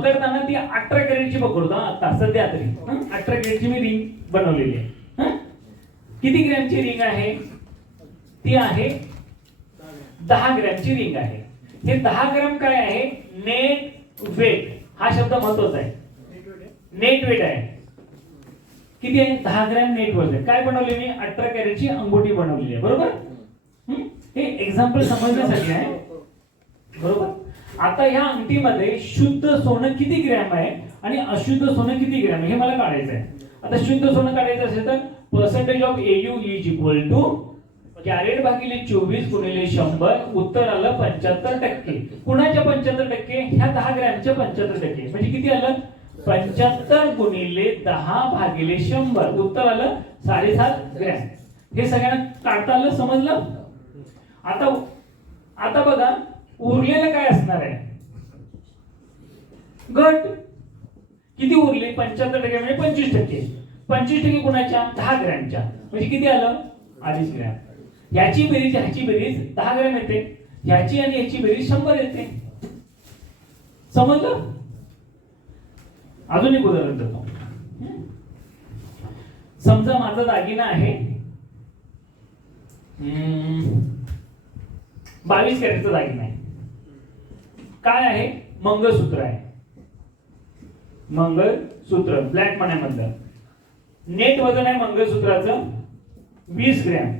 पकडताना ती अठरा कॅरेटची पकडतो आता सध्या तरी. अठरा कॅरेटची मी रिंग बनवलेली आहे. किती ग्रॅमची रिंग आहे? ती आहे दहा ग्रॅमची रिंग आहे. हे दहा ग्रॅम काय आहे? Net weight. हा शब्द महत्त्वाचा आहे. नेट वेट आहे. किती आहे? दहा ग्रॅम नेट वजन आहे. काय बनवली मी? अठरा कॅरेटची अंगुठी बनवलेली आहे. बरोबर? हे? एक्झाम्पल समजण्यासाठी आहे. बरोबर? आता ह्या अंगठीमध्ये शुद्ध सोनं किती ग्रॅम आहे आणि अशुद्ध सोनं किती ग्रॅम आहे हे मला काढायचं आहे. आता शुद्ध सोनं काढायचं असेल तर percentage of AU is equal to carat भागिले चोवीस गुणिले शंभर उत्तर आलं पंच्याहत्तर टक्के. कुणाच्या पंच्याहत्तर टक्के? ह्या दहा ग्रॅमच्या पंच्याहत्तर टक्के. म्हणजे किती आलं? पंच्याहत्तर गुणिले दहा भागिले शंभर. उत्तर आलं साडेसात ग्रॅम. हे सगळ्यांना काढता आलं? समजलं? आता आता बघा. उरलेलं काय असणार आहे? घट किती उरले? पंच्याहत्तर टक्के म्हणजे पंचवीस टक्के. पंचवीस टक्के कुणाच्या? दहा ग्रॅमच्या. म्हणजे किती आलं? अडीच ग्रॅम. ह्याची बेरीज ह्याची बेरीज दहा ग्रॅम येते. ह्याची आणि ह्याची बेरीज शंभर येते. समजलं? अजून एक उदाहरण देतो. समजा माझा दागिना आहे. हम्म, बावीस कॅरेटचा दागिना आहे. काय आहे? मंगळसूत्र आहे. मंगळसूत्र ब्लॅक मण्यामधलं नेट वजन आहे मंगळसूत्राचं वीस ग्रॅम.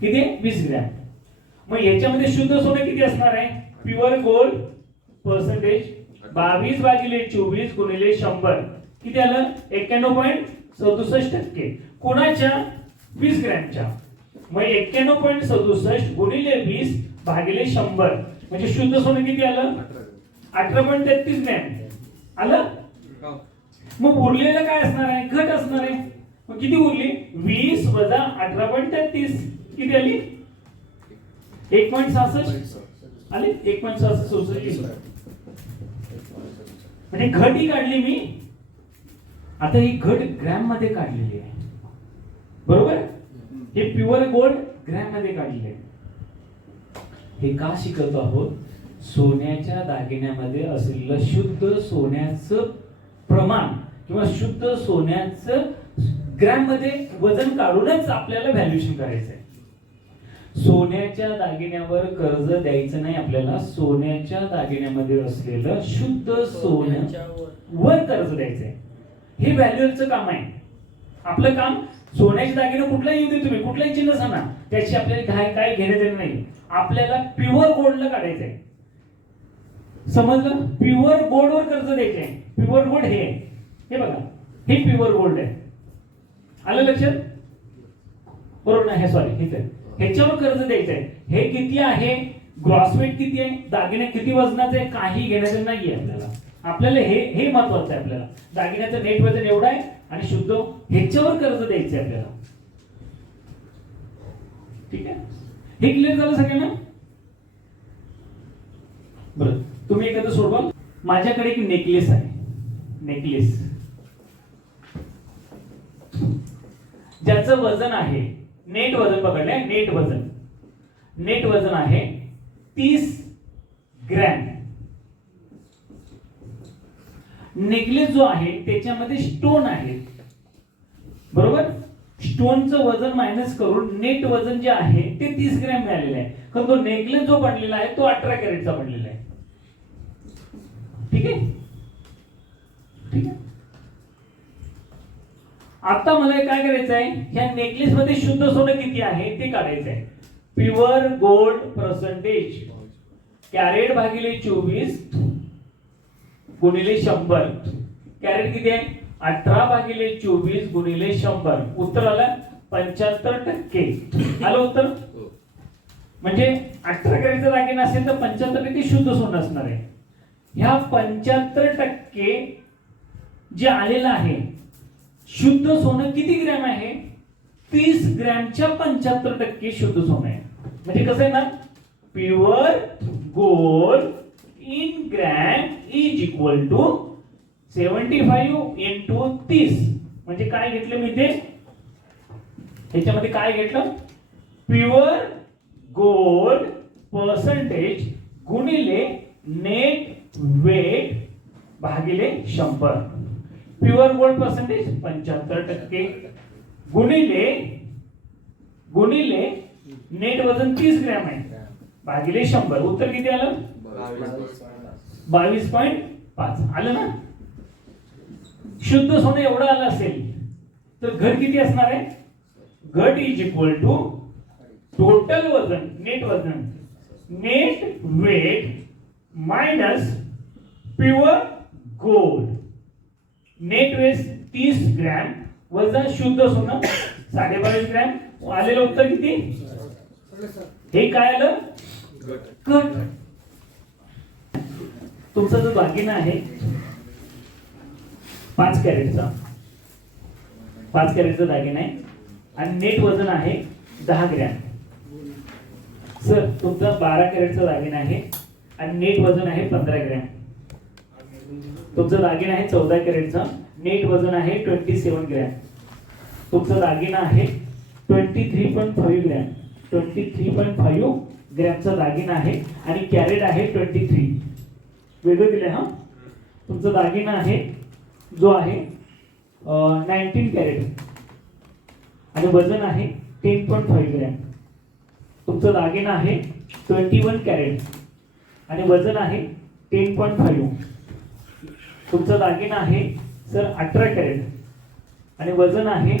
किती? वीस ग्रॅम. मग याच्यामध्ये शुद्ध सोने किती असणार आहे? प्युअर गोल्ड पर्सेंटेज बावीस भागिले चोवीस गुणिले शंभर. किती आलं? एक्क्याण्णव पॉईंट सदुसष्ट टक्के. कोणाच्या? वीस ग्रॅमच्या. मग एक्क्याण्णव पॉईंट सदुसष्ट गुणिले वीस भागिले शंभर. म्हणजे शुद्ध सोनं किती आलं? अठरा पॉईंट तेहतीस ग्रॅम आलं? मग उरलेलं काय असणार आहे? घट असणार आहे. मग किती उरली? वीस वजा अठरा पॉईंट तेहतीस. किती आली? एक पॉईंट सहासष्ट. आली? एक पॉईंट सहासष्ट चौसष्ट. म्हणजे घट ही काढली मी. आता ही घट ग्रॅममध्ये काढलेली आहे. बरोबर? हे प्युअर गोल्ड ग्रॅममध्ये काढलेली आहे. हे का शिकवतो आहोत? सोन्याच्या दागिन्यामध्ये असलेलं शुद्ध सोन्याचं प्रमाण किंवा शुद्ध सोन्याचं ग्रॅममध्ये वजन काढूनच आपल्याला व्हॅल्युएशन करायचं आहे सोन्याच्या दागिन्यावर कर्ज द्यायचं नाही आपल्याला. सोन्याच्या दागिन्यामध्ये असलेलं शुद्ध सोन्यावर कर्ज द्यायचंय. हे व्हॅल्युएशनचं काम आहे. आपलं काम सोन्याचे दागिने कुठलाही येऊ दे तुम्ही कुठलाही चिन्ह सांगा. त्याची आपल्याला काय काय घेणं नाही. आपल्याला प्युअर गोल्डला आहे समजलं? प्युअर गोल्डवर कर्ज द्यायचंय. प्युअर गोल्ड हे. आहे. हे बघा. हे प्युअर गोल्ड आहे. आलं लक्षात? बरोबर नाही हे सॉरी हेच आहे. ह्याच्यावर कर्ज द्यायचं आहे हे किती आहे? ग्रॉसवेट किती आहे? दागिने किती वजनाचं? आहे काही घेण्याचं नाहीये आपल्याला. आपल्याला हे हे महत्वाचं आहे आपल्याला. दागिन्याचं नेट वजन एवढं आहे आणि शुद्ध. ह्याच्यावर कर्ज द्यायचं आहे आपल्याला. ठीक आहे. हे क्लिअर झालं सगळ्यांना? बरं तुम्ही एखादं सोडवाल माझ्याकडे एक नेकलेस आहे. नेकलेस ज्याचं वजन आहे नेट वजन पकडलंय नेट वजन. नेट वजन आहे तीस ग्रॅम. नेकलेस जो आहे त्याच्यामध्ये स्टोन आहे. बरोबर? स्टोनचं वजन मायनस करून नेट वजन जे आहे ते तीस ग्रॅम मिळालेलं आहे. कारण तो नेकलेस जो बनलेला आहे तो अठरा कॅरेटचा बनलेला आहे. ठीक आहे? ठीक आहे? आता मला काय करायचं आहे? ह्या नेकलेस मध्ये शुद्ध सोनं किती आहे ते काढायचं आहे. प्युअर गोल्ड पर्सेंटेज कॅरेट भागिले चोवीस गुणिले शंभर. कॅरेट किती आहे? अठरा भागिले चोवीस गुणिले शंभर. उत्तर आलं पंच्याहत्तर टक्के. आलं उत्तर? म्हणजे अठरा कॅरेटचा दागिना असेल तर पंच्याहत्तर टक्के शुद्ध सोनं असणार आहे. ह्या पंच्याहत्तर टक्के जे आलेलं आहे शुद्ध सोनं किती ग्रॅम आहे? तीस ग्रॅमच्या पंच्याहत्तर टक्के शुद्ध सोनं आहे. म्हणजे कसं आहे ना? Pure gold in gram is equal to seventy five into तीस. म्हणजे काय घेतलं मी ते ह्याच्यामध्ये काय घेतलं? प्युअर गोल्ड पर्सेंटेज गुणिले नेट वेट भागिले शंभर. प्युअर गोल्ड पर्सेंटेज पंच्याहत्तर टक्के. गुणिले गुणिले नेट वजन तीस ग्रॅम आहे. भागिले शंभर. उत्तर किती आलं? बावीस पॉईंट पाच. आलं ना? शुद्ध सोनं एवढं आलं असेल तर घर किती असणार आहे? घट इज इक्वल टू टोटल वजन नेट वजन. Net weight minus pure gold net weight तीस ग्रॅम वजन शुद्ध सोनं साडेबावीस ग्रॅम आलेलं उत्तर किती? हे काय आलं? कट तुमचा जो दागिना आहे पाच कॅरेटचा. पाच कॅरेटचा दागिना आहे. आणि नेट वजन आहे दहा ग्रॅम. सर तुमचा बारा कॅरेटचा दागिना आहे आणि नेट वजन आहे पंधरा ग्रॅम. तुमचा दागिना आहे चौदा कॅरेटचा. नेट वजन आहे ट्वेंटी सेवन ग्रॅम. तुमचा दागिना आहे twenty three point five gram. Twenty three point five ग्रॅमचा दागिना आहे आणि कॅरेट आहे ट्वेंटी थ्री. वेगळं दिलं हा? तुमचा दागिना आहे जो आहे नाईन्टीन कॅरेट आणि वजन आहे टेन पॉईंट फाईव्ह ग्रॅम तुमचा दागिना आहे ट्वेंटी वन कॅरेट आणि वजन आहे टेन पॉईंट फाईव्ह तुमचा दागिना आहे सर अठरा कॅरेट आणि वजन आहे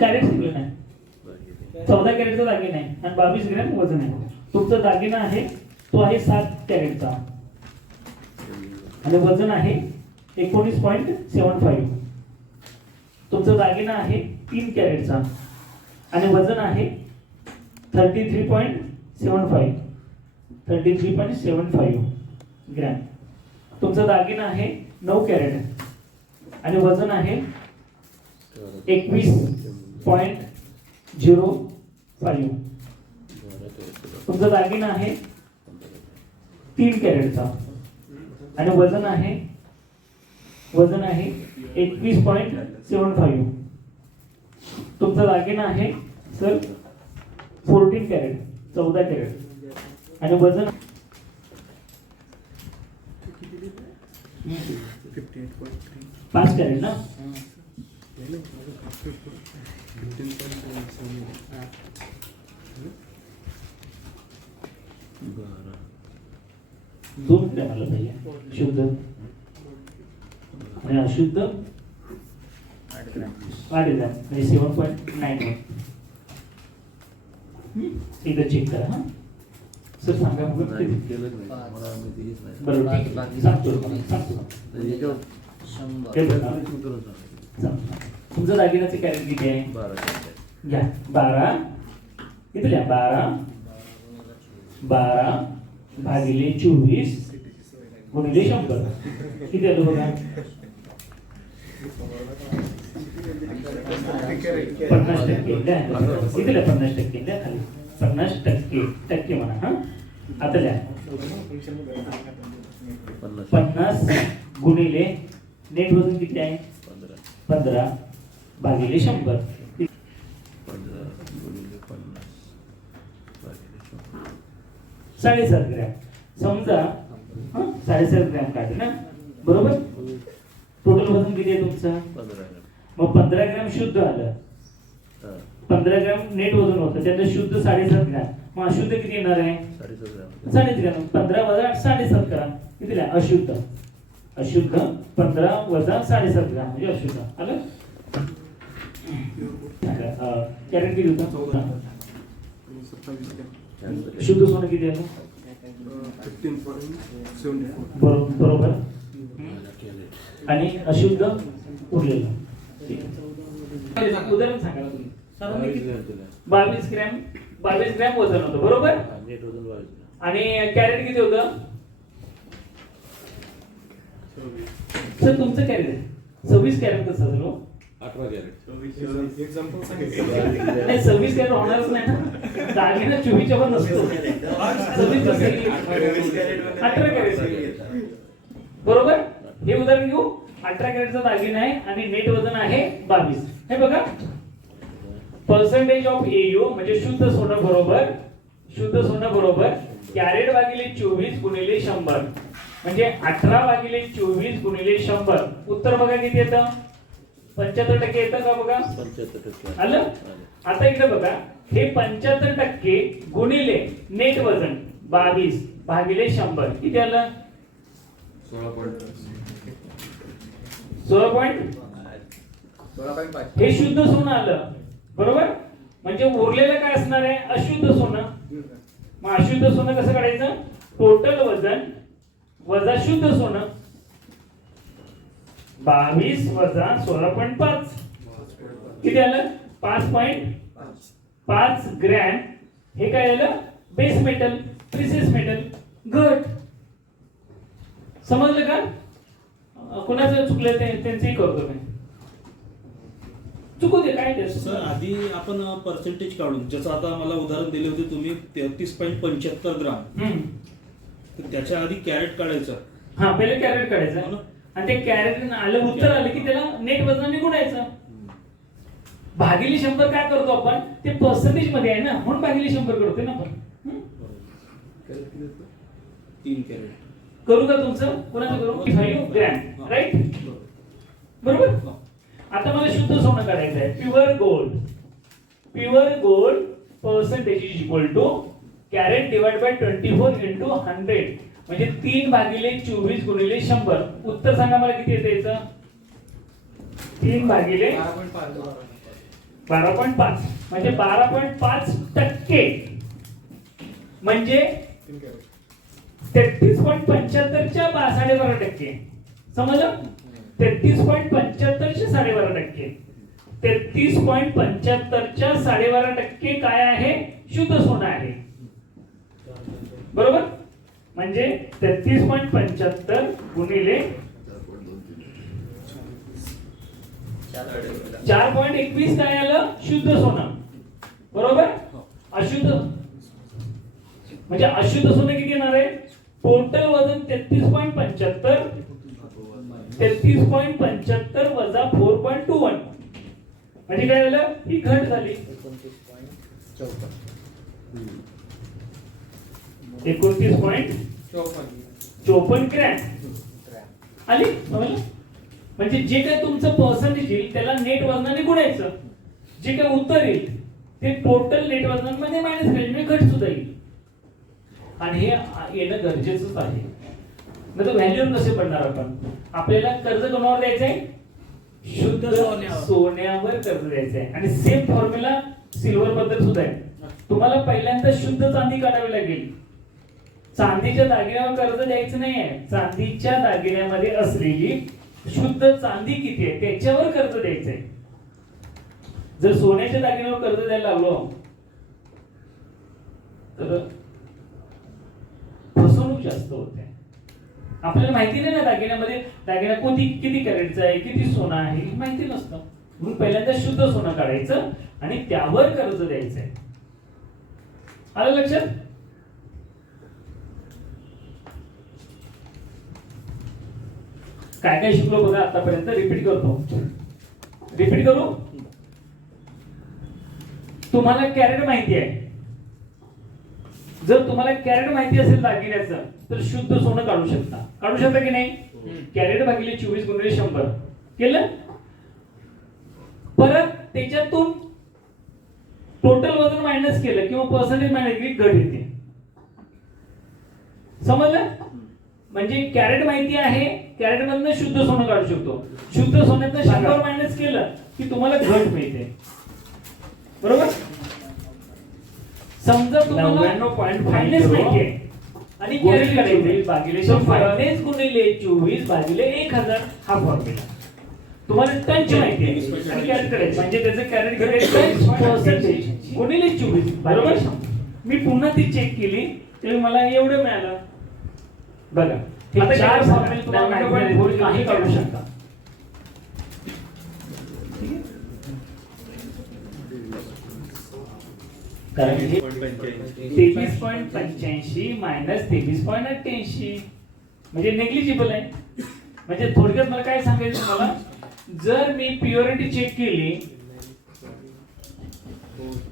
कॅरेट शिकलं नाही. चौदा कॅरेटचा दागिना आहे आणि बावीस ग्रॅम वजन आहे. तुमचा दागिना आहे तो आहे सात कॅरेटचा आणि वजन आहे एकोणीस पॉईंट सेवन फाईव्ह तुमचा दागिना आहे तीन कॅरेटचा. आणि वजन आहे thirty three point seven five thirty three point seven five gram तुमचा दागिना आहे नऊ कॅरेट. आणि वजन आहे एकवीस पॉईंट झिरो फाईव्ह तुमचा दागिना आहे तीन कॅरेटचा. आणि वजन आहे वजन आहे एकवीस पॉईंट सेवन फाईव्ह तुमचा दागिना आहे सर फोर्टीन कॅरेट चौदा कॅरेट आणि वजन पाच कॅरेट ना? दोन ग्रॅम आलं पाहिजे. शुद्ध. आणि अशुद्ध आठ ग्रॅम म्हणजे सेवन पॉईंट नाईन एकदा चेक करा हा. सर सांगा मग किती? बरं ठीक आहे. सांगतो तुम्हाला, सांगतो बघा. सांगतो. तुमचं दागिन्याचे कॅरेट किती आहे? घ्या. बारा. किती लिहा. बारा. बारा. भागिले चोवीस गुणिले शंभर. किती आलं बघा? पन्नास टक्के. द्या किती पन्नास टक्के. द्या खाली. पन्नास टक्के. टक्के म्हणा हा? आता लिहा पन्नास गुणिले नेट वजन किती आहे? पंधरा. भागिले शंभर. साडेसात ग्रॅम. समजा हं, साडेसात ग्रॅम काढले ना? बरोबर? टोटल वजन किती आहे तुमचं? मग पंधरा ग्रॅम शुद्ध आलं. पंधरा ग्रॅम नेट वजन होतं त्यातलं शुद्ध साडेसात ग्रॅम. मग अशुद्ध किती येणार आहे? साडेच ग्रॅम. पंधरा वजा साडेसात ग्राम किती आहे अशुद्ध. अशुद्ध पंधरा वजा साडेसात ग्राम म्हणजे अशुद्ध. आलं? कॅरेट किती होतं? शुद्ध सोनं किती आहे? बरो- बरोबर. आणि अशुद्ध उरलेलं. उदाहरण सांगा ना तुम्ही बावीस ग्रॅम बावीस ग्रॅम वजन होतं बरोबर? आणि कॅरेट किती होतं? सर तुमचं कॅरेट आहे. सव्वीस कॅरेट कसं झालं? नाही सव्वीस कॅरेट होणारच नाही. ना दागिना चोवीसच्या पण नसतो? अठरा कॅरेट बरोबर? हे उदाहरण घेऊ. अठरा कॅरेटचा दागिना आहे आणि नेट वजन आहे बावीस. हे बघा. पर्सेंटेज ऑफ एयू म्हणजे शुद्ध सोनं बरोबर शुद्ध सोनं बरोबर कॅरेट भागिले चोवीस गुणिले शंभर. म्हणजे अठरा भागिले चोवीस गुणिले शंभर. उत्तर बघा किती येतं? पंच्याहत्तर टक्के येतं का बघा? पंच्याहत्तर टक्के. आलं? आता इकडे बघा. हे पंच्याहत्तर टक्के गुणिले नेट वजन बावीस भागिले शंभर. किती आलं? सोळा पॉईंट? हे शुद्ध सोनं आलं. बरोबर? म्हणजे उरलेलं काय असणार आहे? अशुद्ध सोनं. मग अशुद्ध सोनं कसं काढायचं? टोटल वजन वजा शुद्ध सोनं. बावीस वजा सोळा पॉईंट पाच. किती आलं? पाच पॉईंट पाच ग्रॅम. हे काय आलं? Base metal precious metal. घट समजलं का? कुणाचं चुकलं ते त्यांचंही करतो मी. चुकू दे काय सर आधी आपण पर्सेंटेज काढून. जसं आता मला उदाहरण दिले होते तुम्ही तेहतीस पॉईंट पंच्याहत्तर ग्राम. त्याच्या आधी कॅरेट काढायचं. हा पहिले कॅरेट काढायचं. आणि ते कॅरेट आलं उत्तर आलं की त्याला नेट वजनाने गुणायचं भागिले शंभर काय करतो आपण? ते पर्सेंटेजमध्ये आहे ना म्हणून भागिले शंभर करतोय ना आपण? तीन कॅरेट करू का तुमचं? कोणाचं करू? फाईव्ह ग्रॅम राईट बरोबर? आता मला शुद्ध सोनं काढायचं आहे. Pure gold pure gold percentage is equal to carat divide by twenty four into hundred म्हणजे तीन भागिले चोवीस गुणिले शंभर. उत्तर सांगा मला किती येतं याचं? तीन भागिले बारा पॉईंट पाच. म्हणजे बारा पॉईंट पाच टक्के. म्हणजे तेहतीस पॉईंट पंच्याहत्तरच्या बा साडेबारा टक्के. समजलं? तेहतीस पॉईंट पंच्याहत्तरच्या साडेबारा टक्के. तेहतीस पॉईंट पंच्याहत्तरच्या साडेबारा टक्के काय आहे? शुद्ध सोनं आहे. बरोबर? म्हणजे तेहतीस पॉईंट पंच्याहत्तर गुणिले चार पॉईंट एकवीस काय आलं? शुद्ध सोनं. बरोबर? अशुद्ध. म्हणजे अशुद्ध सोनं किती येणार आहे? टोटल वजन तेहतीस पॉईंट पंच्याहत्तर. तेहतीस पॉईंट पंच्याहत्तर वजा फोर पॉईंट टू वन म्हणजे काय झालं? ही घट झाली. एकोणतीस पॉईंट चौपन्न ग्रॅम आली? समजलं? म्हणजे जे काय तुमचं पर्सेंटेज येईल त्याला नेट वजनाने गुणायचं. जे काय उत्तर येईल ते टोटल नेट वजनामध्ये मायनस करायचे म्हणजे घट सुद्धा येईल. आणि हे येणं गरजेचंच आहे. नाही तर व्हॅल्यू कसे पडणार आपण? आपल्याला कर्ज कोणावर द्यायचंय शुद्ध सोन्यावर. कर्ज द्यायचंय आणि सेम फॉर्म्युला सिल्वर बद्दल सुद्धा आहे. तुम्हाला पहिल्यांदा शुद्ध चांदी काढावी लागेल. चांदीच्या दागिन्यावर कर्ज द्यायचं नाहीये. चांदीच्या दागिन्यामध्ये असलेली शुद्ध चांदी किती आहे? त्याच्यावर कर्ज द्यायचंय. जर सोन्याच्या दागिन्यावर कर्ज द्यायला लागलो तर फसवणूक जास्त होते. आपल्याला माहिती नाही ना दागिन्यामध्ये दागिना कोणती किती कॅरेटचा आहे किती सोनं आहे हे माहिती नसतं. म्हणून पहिल्यांदा शुद्ध सोनं काढायचं आणि त्यावर कर्ज द्यायचंय. आलं लक्षात? काय काय शिकलो बघा आतापर्यंत? रिपीट करतो. रिपीट करू? तुम्हाला कॅरेट माहिती आहे. जर तुम्हाला कॅरेट माहिती असेल दागिन्याचं तर शुद्ध सोनं काढू शकता. काढू शकता की नाही? कॅरेट भागिले चोवीस गुणिले शंभर. केलं? परत त्याच्यातून टोटल वजन मायनस केलं किंवा पर्सेंटेज मायनस केली घट येते. समजलं? म्हणजे कॅरेट माहिती आहे कॅरेट मधनं शुद्ध सोनं काढू शकतो. शुद्ध सोन्यातनं शंभर मायनस केलं की तुम्हाला घट मिळते. बरोबर? समजा माहिती आहे आणि कॅरेट करायचे भागिले फायनान्स गुणिले चोवीस भागिले एक हजार हा फॉर्म्युला तुम्हाला टंच माहिती आहे. आणि कॅरेट करायचं म्हणजे त्याचं कॅरेट करायचं पर्सेंटेज गुणिले चोवीस. बरोबर? मी पुन्हा ती चेक केली तेव्हा मला एवढं मिळालं. बघा. हे चार तुम्हाला काही काढू शकता. हे तेवीस पॉईंट पंच्याऐंशी मायनस तेवीस पॉईंट अठ्ठ्याऐंशी. म्हणजे नेग्लिजिबल आहे. म्हणजे थोडक्यात मला काय सांगायचं तुम्हाला? जर मी प्युरिटी चेक केली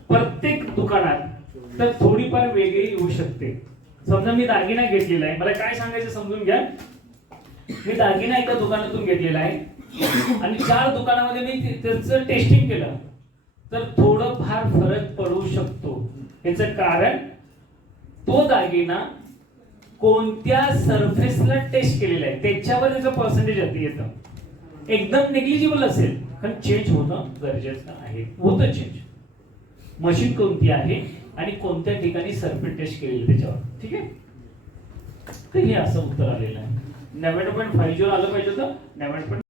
प्रत्येक दुकानात तर थोडीफार वेगळी येऊ शकते. समजा मी दागिना घेतलेला आहे. मला काय सांगायचं समजून घ्या. मी दागिना एका दुकानातून घेतलेला आहे. आणि चार दुकानामध्ये मी त्याचं टेस्टिंग केलं. तर थोडं फार फरक पडू शकतो. याचं कारण तो दागिना कोणत्या सरफेसला टेस्ट केलेला आहे. त्याच्यावर त्याचं पर्सेंटेज येतं. एकदम नेग्लिजिबल असेल. कारण चेंज होणं गरजेचं आहे. होतं चेंज मशीन कोणती आहे? आणि कोणत्या ठिकाणी सरफेस टेस्ट केलेली त्याच्यावर. ठीक आहे? तर हे असं उत्तर आलेलं आहे. नव्याण्णव पॉईंट फाईव्ह झिरो आलं पाहिजे होतं. नव्याण्णव